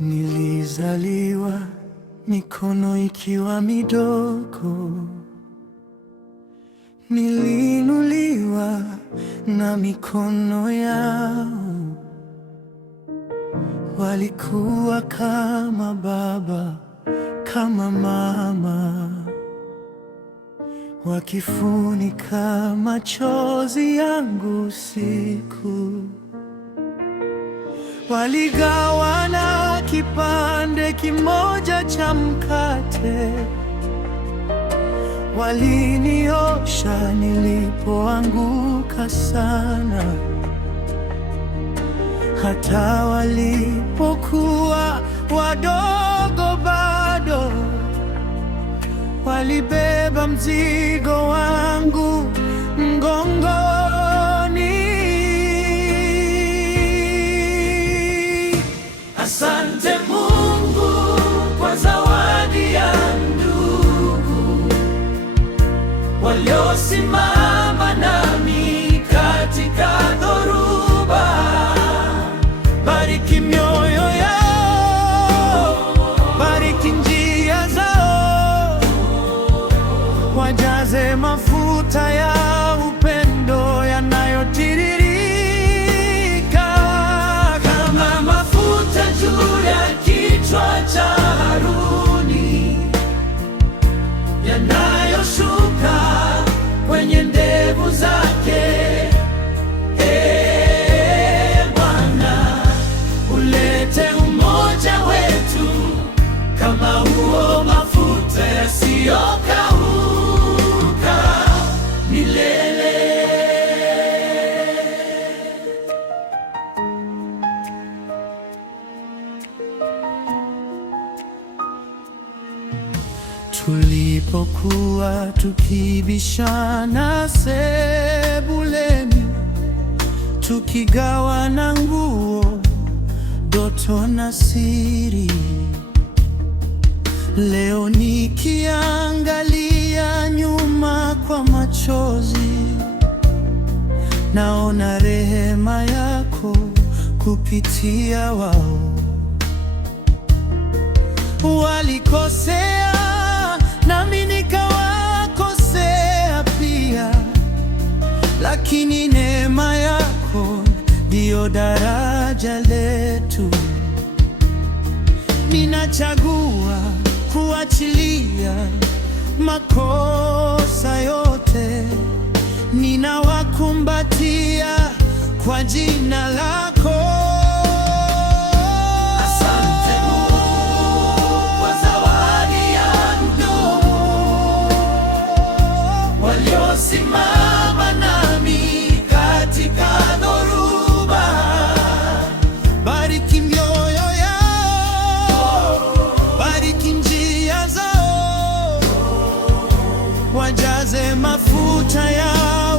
Nilizaliwa mikono ikiwa midogo, niliinuliwa na mikono yao. Walikuwa kama baba, kama mama, wakifunika machozi yangu usiku. Waligawana kipande kimoja cha mkate, waliniosha nilipoanguka sana. Hata walipokuwa wadogo bado walibeba mzigo wangu mgongoni. Asante Mungu kwa zawadi ya ndugu waliosimama nami katika dhoruba. Bariki mioyo yao, bariki njia zao, wajaze mafuta ya upendo yanayotiririka kama mafuta juu ya kichwa cha Haruni, yanayoshuka kwenye ndevu zake. Ulete umoja wetu kama huo mafuta yasiyokauka milele. Tulipokuwa tukibishana sebuleni, tukigawana nguo, ndoto na siri, leo nikiangalia nyuma kwa machozi, naona rehema yako kupitia wao. Walikosea nami nikawakosea pia, lakini neema yako ndiyo daraja letu. Ninachagua kuachilia makosa yote, ninawakumbatia kwa jina lako. Asante Mungu kwa zawadi ya ndugu waliosimama nami katika dhoruba. Bariki mioyo yao, bariki njia zao, wajaze mafuta ya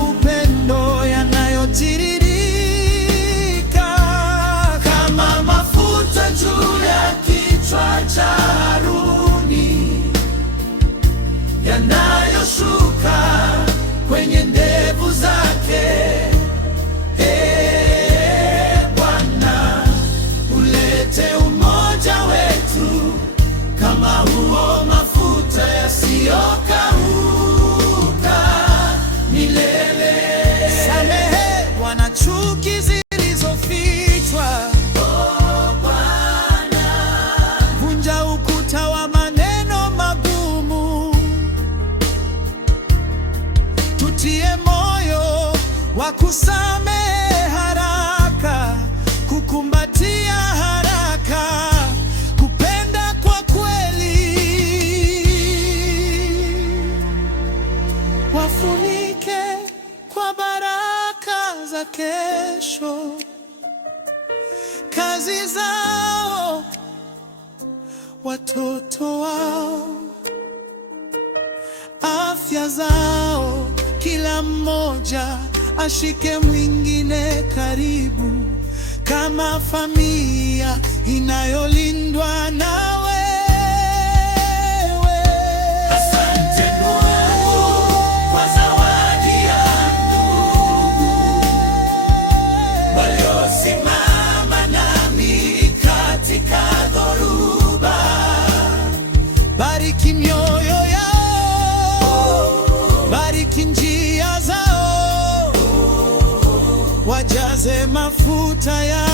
upendo yanayotiririka kama mafuta juu ya kichwa cha Haruni, yanayoshuka kwenye ndevu zake. Ulete umoja wetu kama huo mafuta yasiyokauka milele. Samehe Bwana chuki zilizofichwa, oh Bwana. Vunja ukuta wa maneno magumu, tutie moyo wa kusamehe haraka, kukumbatia haraka, kupenda kwa kweli. Wafunike kwa baraka za kesho, kazi zao, watoto wao, afya zao. Kila mmoja ashike mwingine karibu, kama familia inayolindwa na wewe. Asante Mungu kwa zawadi ya ndugu waliosimama nami katika dhoruba. Wajaze mafuta ya